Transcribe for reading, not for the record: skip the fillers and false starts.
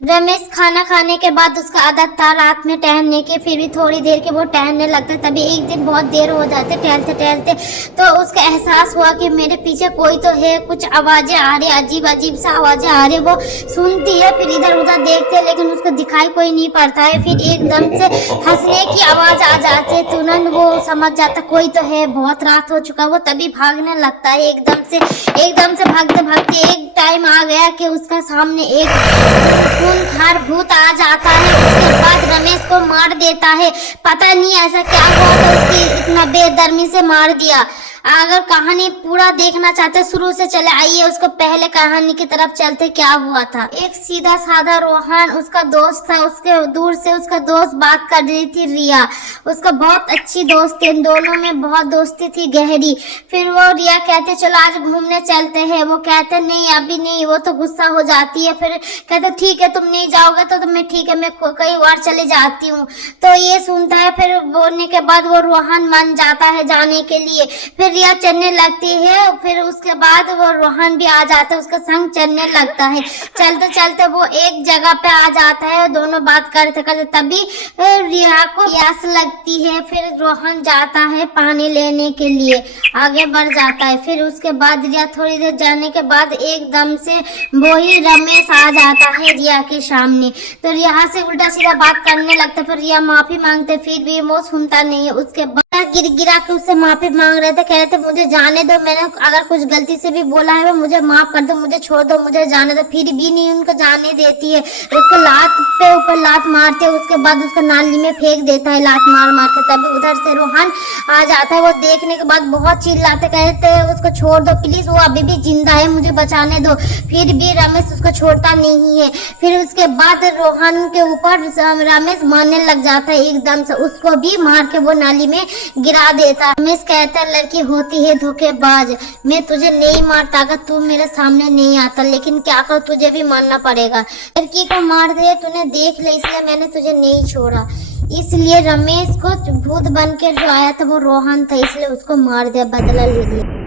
रमेश खाना खाने के बाद उसका आदत था रात में टहलने की, फिर भी थोड़ी देर के वो टहलने लगता। तभी एक दिन बहुत देर हो जाते टहलते टहलते, तो उसका एहसास हुआ कि मेरे पीछे कोई तो है, कुछ आवाजें आ रही, अजीब अजीब सा आवाजें आ रही। वो सुनती है, फिर इधर उधर देखते, लेकिन उसको दिखाई कोई नहीं पड़ता है। फिर एकदम से हंसने की आवाज आ जाती है, तुरंत वो समझ जाता कोई तो है, बहुत रात हो चुका। वो तभी भागने लगता है एकदम से भागते भागते एक टाइम आ गया कि उसका सामने एक खूंखार भूत आ जाता है। उसके बाद रमेश को मार देता है। पता नहीं ऐसा क्या हुआ था, उसकी इतना बेदर्मी से मार दिया। अगर कहानी पूरा देखना चाहते शुरू से चले आइए, उसको पहले कहानी की तरफ चलते। क्या हुआ था, एक सीधा साधा रोहन उसका दोस्त था। उसके दूर से उसका दोस्त बात कर रही थी, रिया उसका बहुत अच्छी दोस्त थी, दोनों में बहुत दोस्ती थी गहरी। फिर वो रिया कहते चलो आज घूमने चलते हैं। वो कहते नहीं अभी नहीं, वो तो गुस्सा हो जाती है। फिर कहते ठीक है तुम नहीं जाओगे तो मैं ठीक है, मैं कई बार चले जाती हूँ। तो ये सुनता है, फिर बोलने के बाद वो रोहन मान जाता है जाने के लिए। फिर रिया चलने लगती है, फिर उसके बाद वो रोहन भी आ जाता है, उसका संग चलने लगता है। चलते चलते वो एक जगह पे आ जाता है, दोनों बात करते करते तभी रिया को प्यास लगती है। फिर रोहन जाता है पानी लेने के लिए, आगे बढ़ जाता है। फिर उसके बाद रिया थोड़ी देर जाने के बाद एकदम से वही रमेश आ जाता है रिया के सामने। तो रिया से उल्टा सीधा बात करने लगता। फिर रिया माफी मांगते, फिर भी वो सुनता नहीं है। उसके बाद गिरा के उससे माफी मांग रहे थे, कह रहे थे मुझे जाने दो, मैंने अगर कुछ गलती से भी बोला है वो मुझे माफ कर दो, मुझे छोड़ दो, मुझे जाने दो। फिर भी नहीं उनको जाने देती है, उसको लात पे ऊपर लात मारते है। उसके बाद उसको नाली में फेंक देता है लात मार मार के। तभी उधर से रोहन आ जाता है, वो देखने के बाद बहुत चिल्लाते, कहते हैं उसको छोड़ दो प्लीज, वो अभी भी जिंदा है, मुझे बचाने दो। फिर भी रमेश उसको छोड़ता नहीं है। फिर उसके बाद रोहन के ऊपर रमेश मारने लग जाता है, एकदम से उसको भी मार के वो नाली में गिरा देता। रमेश कहता है लड़की होती है धोखेबाज, मैं तुझे नहीं मारता अगर तू मेरे सामने नहीं आता, लेकिन क्या कर तुझे भी मारना पड़ेगा। लड़की को मार दे, तूने देख ले, इसलिए मैंने तुझे नहीं छोड़ा। इसलिए रमेश को भूत बन के जो आया था वो रोहन था, इसलिए उसको मार दिया, बदला ले लिया।